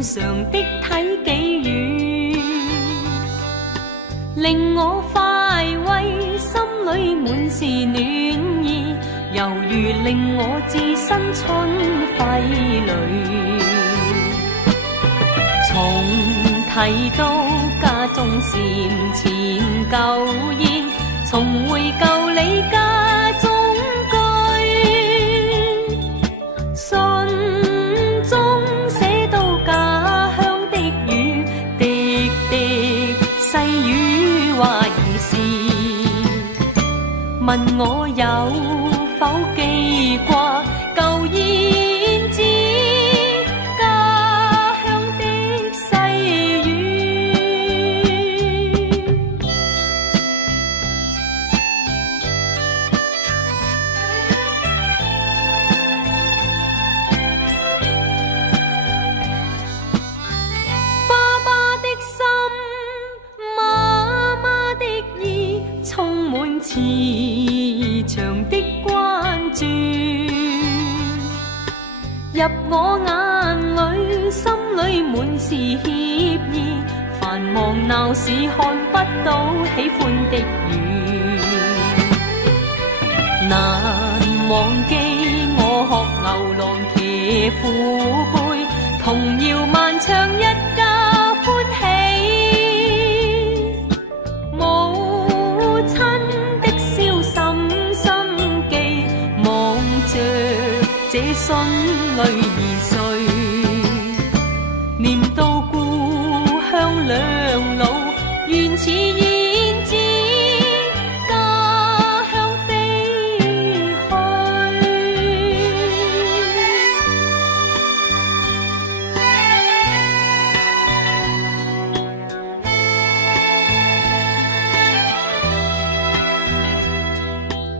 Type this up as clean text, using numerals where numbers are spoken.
正常的體己語，令我快慰，心裏滿是暖意，猶如令我置身春暉裏。從提到家中禪前舊宴，重回舊里家中居，信中寫到家鄉的語，滴滴細語話兒時，問我有否記掛舊燕子家鄉的細語。爸爸的心，媽媽的意，充滿慈祥的關注，入我眼裏，心裏滿是歉意，繁忙鬧市看不到喜歡的雨，難忘記我學牛郎騎虎背，童謠漫唱一家歡喜，母親的笑深深記，望着這信淚兒垂，念到故鄉兩老，原似